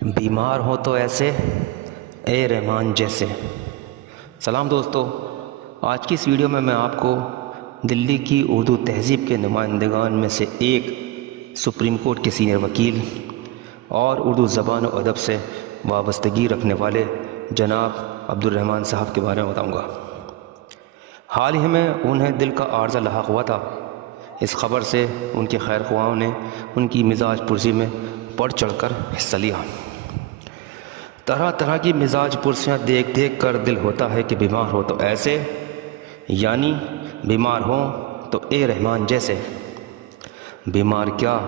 بیمار ہو تو ایسے اے رحمان جیسے۔ سلام دوستو، آج کی اس ویڈیو میں آپ کو دلی کی اردو تہذیب کے نمائندگان میں سے ایک سپریم کورٹ کے سینئر وکیل اور اردو زبان و ادب سے وابستگی رکھنے والے جناب عبدالرحمن صاحب کے بارے میں بتاؤں گا۔ حال ہی میں انہیں دل کا عارضہ لاحق ہوا تھا۔ اس خبر سے ان کے خیر خواہوں نے ان کی مزاج پرسی میں بڑھ چڑھ کر حصہ لیا۔ طرح طرح کی مزاج پرسیاں دیکھ دیکھ کر دل ہوتا ہے کہ بیمار ہو تو ایسے، یعنی بیمار ہوں تو اے رحمان جیسے۔ بیمار کیا،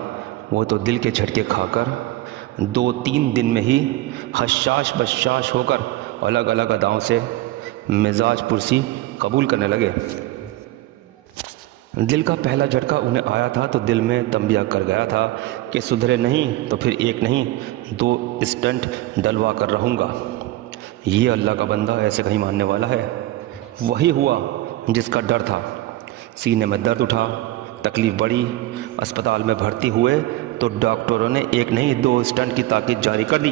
وہ تو دل کے جھٹکے کھا کر 2-3 دن میں ہی خشاش بشاش ہو کر الگ الگ اداؤں سے مزاج پرسی قبول کرنے لگے۔ دل کا پہلا جھٹکا انہیں آیا تھا تو دل میں تنبیہ کر گیا تھا کہ سدھرے نہیں تو پھر ایک نہیں 2 اسٹنٹ ڈلوا کر رہوں گا۔ یہ اللہ کا بندہ ایسے کہیں ماننے والا ہے؟ وہی ہوا جس کا ڈر تھا۔ سینے میں درد اٹھا، تکلیف بڑھی، اسپتال میں بھرتی ہوئے تو ڈاکٹروں نے ایک نہیں 2 اسٹنٹ کی تاکید جاری کر دی۔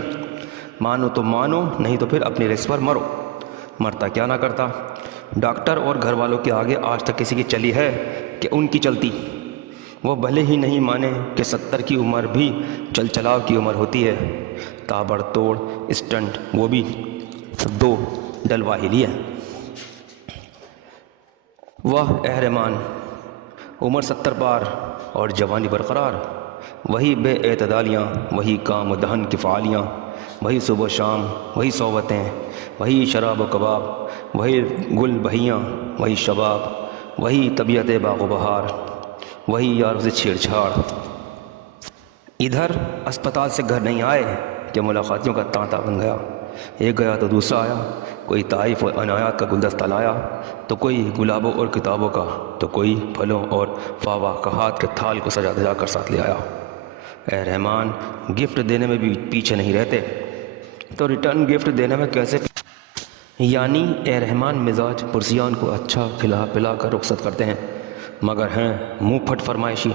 مانو تو مانو، نہیں تو پھر اپنی رسک پر مرو۔ مرتا کیا نہ کرتا۔ ڈاکٹر اور گھر والوں کے آگے آج تک کسی کی چلی ہے کہ ان کی چلتی؟ وہ بھلے ہی نہیں مانے کہ 70 کی عمر بھی چل چلاؤ کی عمر ہوتی ہے۔ تابڑ توڑ اسٹنٹ، وہ بھی 2 ڈلوا ہی لیا۔ واہ اے رحمان، عمر 70 پار اور جوانی برقرار، وہی بے اعتدالیاں، وہی کام و دہن کی فعالیاں، وہی صبح و شام، وہی صحبتیں، وہی شراب و کباب، وہی گل بہیاں، وہی شباب، وہی طبیعت باغ و بہار، وہی یار سے چھیڑ چھاڑ۔ ادھر اسپتال سے گھر نہیں آئے کہ ملاقاتیوں کا تانتا بن گیا۔ ایک گیا تو دوسرا آیا، کوئی تعریف اور عنایات کا گلدستہ لایا تو کوئی گلابوں اور کتابوں کا، تو کوئی پھلوں اور فواکہات کے تھال کو سجا دجا کر ساتھ لے آیا۔ اے رحمان، گفٹ دینے میں بھی پیچھے نہیں رہتے تو ریٹرن گفٹ دینے میں کیسے؟ یعنی اے رحمان مزاج پرسیان کو اچھا کھلا پلا کر رخصت کرتے ہیں، مگر ہیں منہ پھٹ فرمائشی۔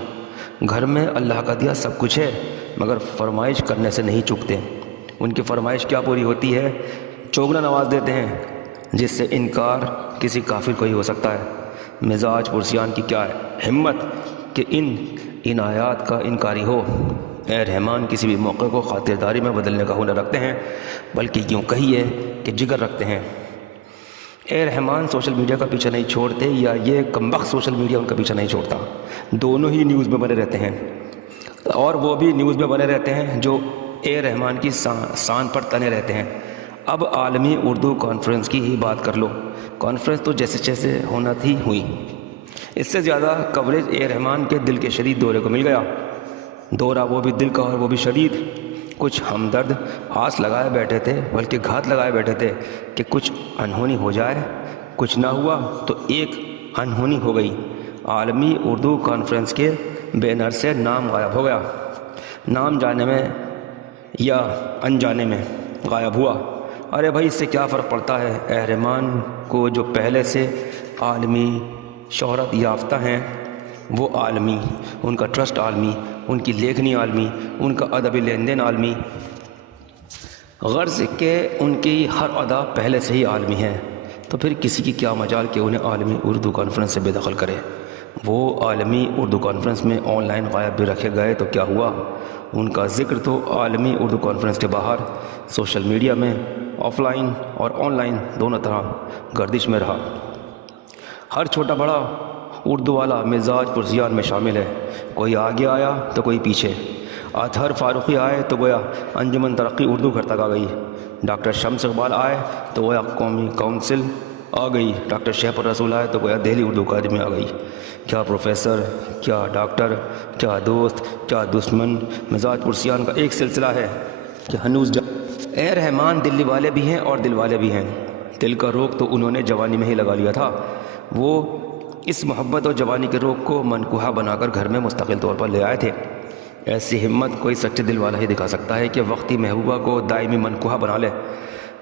گھر میں اللہ کا دیا سب کچھ ہے، مگر فرمائش کرنے سے نہیں چکتے۔ ان کی فرمائش کیا پوری ہوتی ہے؟ چوگنا نواز دیتے ہیں، جس سے انکار کسی کافر کو ہی ہو سکتا ہے۔ مزاج پرسیان کی کیا ہے ہمت کہ ان عنایات کا انکاری ہو۔ اے رحمان کسی بھی موقع کو خاطرداری میں بدلنے کا ہنر رکھتے ہیں، بلکہ یوں کہیے کہ جگر رکھتے ہیں۔ اے رحمان سوشل میڈیا کا پیچھا نہیں چھوڑتے، یا یہ کمبخت سوشل میڈیا ان کا پیچھا نہیں چھوڑتا۔ دونوں ہی نیوز میں بنے رہتے ہیں، اور وہ بھی نیوز میں بنے رہتے ہیں جو اے رحمان کی شان پر تنے رہتے ہیں۔ اب عالمی اردو کانفرنس کی ہی بات کر لو، کانفرنس تو جیسے جیسے ہونا تھی ہوئی، اس سے زیادہ کوریج اے رحمان کے دل کے شدید دورے کو مل گیا۔ دورہ وہ بھی دل کا اور وہ بھی شدید۔ کچھ ہمدرد آس لگائے بیٹھے تھے، بلکہ گھات لگائے بیٹھے تھے کہ کچھ انہونی ہو جائے۔ کچھ نہ ہوا تو ایک انہونی ہو گئی۔ عالمی اردو کانفرنس کے بینر سے نام غائب ہو گیا۔ نام جانے میں یا انجانے میں غائب ہوا۔ ارے بھائی اس سے کیا فرق پڑتا ہے؟ اے رحمان کو جو پہلے سے عالمی شہرت یافتہ ہیں وہ عالمی، ان کا ٹرسٹ عالمی، ان کی لیکھنی عالمی، ان کا ادبی لین دین عالمی، غرض کہ ان کی ہر ادا پہلے سے ہی عالمی ہے، تو پھر کسی کی کیا مجال کہ انہیں عالمی اردو کانفرنس سے بے دخل کرے۔ وہ عالمی اردو کانفرنس میں آن لائن غائب بھی رکھے گئے تو کیا ہوا؟ ان کا ذکر تو عالمی اردو کانفرنس کے باہر سوشل میڈیا میں آف لائن اور آن لائن دونوں طرح گردش میں رہا۔ ہر چھوٹا بڑا اردو والا مزاج پرسیان میں شامل ہے۔ کوئی آگے آیا تو کوئی پیچھے۔ اطہر فاروقی آئے تو گویا انجمن ترقی اردو گھر تک آ گئی۔ ڈاکٹر شمس اقبال آئے تو گویا قومی کونسل آ گئی۔ ڈاکٹر شیف الرسول آئے تو گویا دہلی اردو اکیڈمی آ گئی۔ کیا پروفیسر، کیا ڈاکٹر، کیا دوست، کیا دشمن، مزاج پرسیان کا ایک سلسلہ ہے کہ ہنوز اے رحمان دلی والے بھی ہیں اور دل والے بھی ہیں۔ دل کا روگ تو انہوں نے جوانی میں ہی لگا لیا تھا۔ وہ اس محبت اور جوانی کے روگ کو منقوہ بنا کر گھر میں مستقل طور پر لے آئے تھے۔ ایسی ہمت کوئی سچے دل والا ہی دکھا سکتا ہے کہ وقتی محبوبہ کو دائمی منقوہ بنا لے۔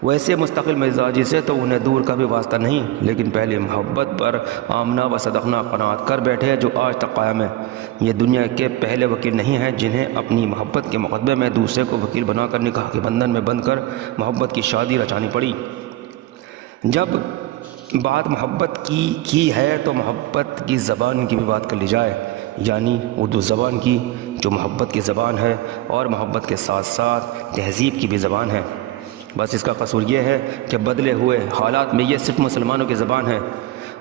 ویسے مستقل مزاجی سے تو انہیں دور کا بھی واسطہ نہیں، لیکن پہلے محبت پر آمنا و صدقنا قناعت کر بیٹھے جو آج تک قائم ہے۔ یہ دنیا کے پہلے وکیل نہیں ہیں جنہیں اپنی محبت کے مقدمے میں دوسرے کو وکیل بنا کر نکاح کے بندھن میں بندھ کر محبت کی شادی رچانی پڑی۔ جب بات محبت کی ہے تو محبت کی زبان کی بھی بات کر لی جائے، یعنی اردو زبان کی، جو محبت کی زبان ہے اور محبت کے ساتھ ساتھ تہذیب کی بھی زبان ہے۔ بس اس کا قصور یہ ہے کہ بدلے ہوئے حالات میں یہ صرف مسلمانوں کی زبان ہے۔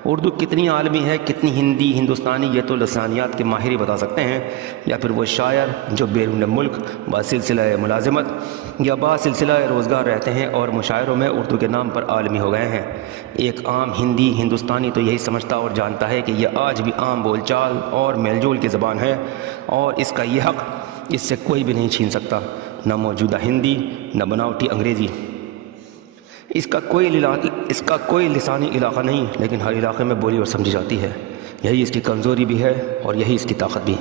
اردو کتنی عالمی ہے، کتنی ہندی ہندوستانی، یہ تو لسانیات کے ماہر ہی بتا سکتے ہیں، یا پھر وہ شاعر جو بیرون ملک بسلسلہ ملازمت یا بسلسلہ روزگار رہتے ہیں اور مشاعروں میں اردو کے نام پر عالمی ہو گئے ہیں۔ ایک عام ہندی ہندوستانی تو یہی سمجھتا اور جانتا ہے کہ یہ آج بھی عام بول چال اور میل جول کی زبان ہے، اور اس کا یہ حق اس سے کوئی بھی نہیں چھین سکتا، نہ موجودہ ہندی نہ بناوٹی انگریزی۔ اس کا کوئی لسانی علاقہ نہیں، لیکن ہر علاقے میں بولی اور سمجھی جاتی ہے۔ یہی اس کی کمزوری بھی ہے اور یہی اس کی طاقت بھی۔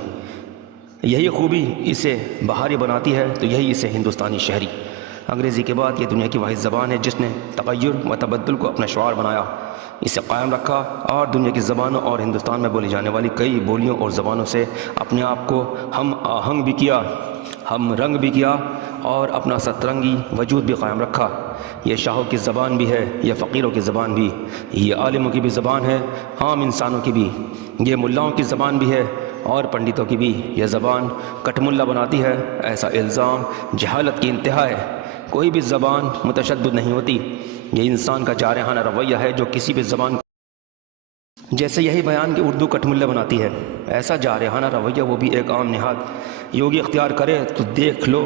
یہی خوبی اسے بہاری بناتی ہے، تو یہی اسے ہندوستانی شہری۔ انگریزی کے بعد یہ دنیا کی واحد زبان ہے جس نے تغیر و تبدل کو اپنا شعار بنایا، اسے قائم رکھا اور دنیا کی زبانوں اور ہندوستان میں بولی جانے والی کئی بولیوں اور زبانوں سے اپنے آپ کو ہم آہنگ بھی کیا، ہم رنگ بھی کیا اور اپنا سترنگی وجود بھی قائم رکھا۔ یہ شاہوں کی زبان بھی ہے، یہ فقیروں کی زبان بھی، یہ عالموں کی بھی زبان ہے، عام انسانوں کی بھی، یہ ملاؤں کی زبان بھی ہے اور پنڈتوں کی بھی۔ یہ زبان کٹ ملا بناتی ہے، ایسا الزام جہالت کی انتہا ہے۔ کوئی بھی زبان متشدد نہیں ہوتی، یہ انسان کا جارحانہ رویہ ہے جو کسی بھی زبان جیسے یہی بیان کہ اردو کٹ ملا بناتی ہے، ایسا جارحانہ رویہ وہ بھی ایک عام نہاد یوگی اختیار کرے تو دیکھ لو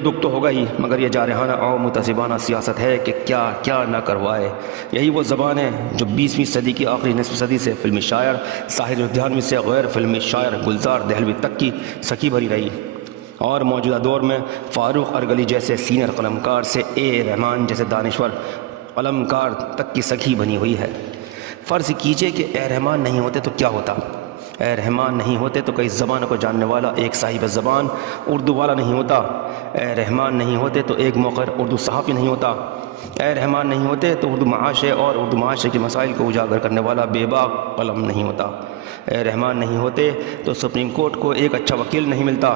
دکھ تو ہوگا ہی، مگر یہ جارحانہ اور متعصبانہ سیاست ہے کہ کیا کیا نہ کروائے۔ یہی وہ زبان ہے جو 20ویں صدی کی آخری نصف صدی سے فلمی شاعر ساحر لدھیانوی سے غیر فلمی شاعر گلزار دہلوی تک کی سکی بھری رہی، اور موجودہ دور میں فاروق ارگلی جیسے سینئر قلمکار سے اے رحمان جیسے دانشور قلمکار تک کی سکی بنی ہوئی ہے۔ فرض کیجئے کہ اے رحمان نہیں ہوتے تو کیا ہوتا؟ اے رحمان نہیں ہوتے تو کئی زبانوں کو جاننے والا ایک صاحب زبان اردو والا نہیں ہوتا۔ اے رحمان نہیں ہوتے تو ایک موقر اردو صحافی نہیں ہوتا۔ اے رحمان نہیں ہوتے تو اردو معاشرے اور اردو معاشرے کے مسائل کو اجاگر کرنے والا بے باک قلم نہیں ہوتا۔ اے رحمان نہیں ہوتے تو سپریم کورٹ کو ایک اچھا وکیل نہیں ملتا۔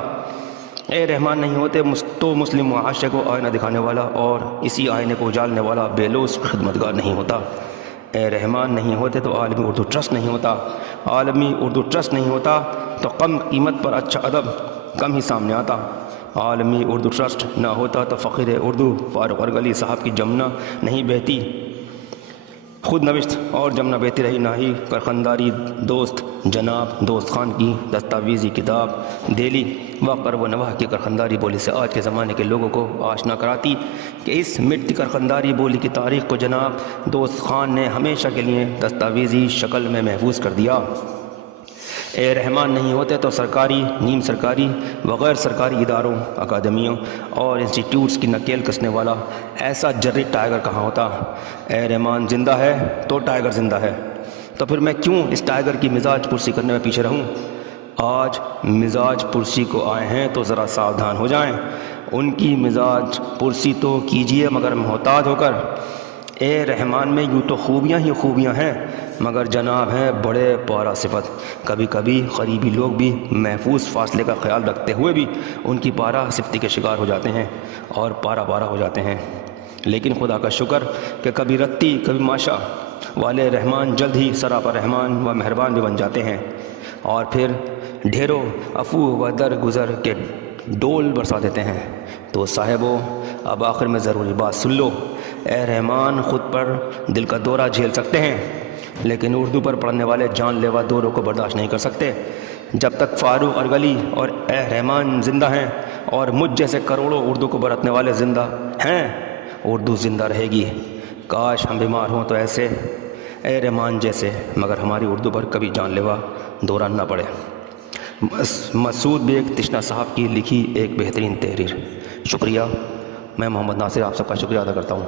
اے رحمان نہیں ہوتے تو مسلم معاشرے کو آئینہ دکھانے والا اور اسی آئینے کو اجالنے والا بے لوث خدمتگار نہیں ہوتا۔ اے رحمان نہیں ہوتے تو عالمی اردو ٹرسٹ نہیں ہوتا۔ عالمی اردو ٹرسٹ نہیں ہوتا تو کم قیمت پر اچھا ادب کم ہی سامنے آتا۔ عالمی اردو ٹرسٹ نہ ہوتا تو فقیر اردو فاروق ارگلی صاحب کی جمنا نہیں بہتی، خود نوشت اور جمنا بہتی رہی، نہ ہی کرخنداری دوست جناب دوست خان کی دستاویزی کتاب دہلی و قرب و نواح کی کرخنداری بولی سے آج کے زمانے کے لوگوں کو آشنا کراتی کہ اس مٹی کرخنداری بولی کی تاریخ کو جناب دوست خان نے ہمیشہ کے لیے دستاویزی شکل میں محفوظ کر دیا۔ اے رحمان نہیں ہوتے تو سرکاری، نیم سرکاری و غیر سرکاری اداروں، اکادمیوں اور انسٹیٹیوٹس کی نکیل کسنے والا ایسا جری ٹائیگر کہاں ہوتا؟ اے رحمان زندہ ہے تو ٹائیگر زندہ ہے، تو پھر میں کیوں اس ٹائیگر کی مزاج پرسی کرنے میں پیچھے رہوں؟ آج مزاج پرسی کو آئے ہیں تو ذرا ساودھان ہو جائیں، ان کی مزاج پرسی تو کیجئے مگر محتاط ہو کر۔ اے رحمان میں یوں تو خوبیاں ہی خوبیاں ہیں، مگر جناب ہیں بڑے پارا صفت۔ کبھی کبھی قریبی لوگ بھی محفوظ فاصلے کا خیال رکھتے ہوئے بھی ان کی پارا صفتی کے شکار ہو جاتے ہیں اور پارا ہو جاتے ہیں، لیکن خدا کا شکر کہ کبھی رتی کبھی ماشا والے رحمان جلد ہی سراپا رحمان و مہربان بھی بن جاتے ہیں، اور پھر ڈھیروں عفو و درگزر کے ڈول برسا دیتے ہیں۔ تو صاحبو اب آخر میں ضروری بات سن لو، اے رحمان خود پر دل کا دورہ جھیل سکتے ہیں، لیکن اردو پر پڑھنے والے جان لیوا دوروں کو برداشت نہیں کر سکتے۔ جب تک فاروق ارگلی اور اے رحمان زندہ ہیں اور مجھ جیسے کروڑوں اردو کو برتنے والے زندہ ہیں، اردو زندہ رہے گی۔ کاش ہم بیمار ہوں تو ایسے اے رحمان جیسے، مگر ہماری اردو پر کبھی جان لیوا دورہ نہ پڑے۔ مسعود بیگ تشنا صاحب کی لکھی ایک بہترین تحریر۔ شکریہ، میں محمد ناصر آپ سب کا شکریہ ادا کرتا ہوں۔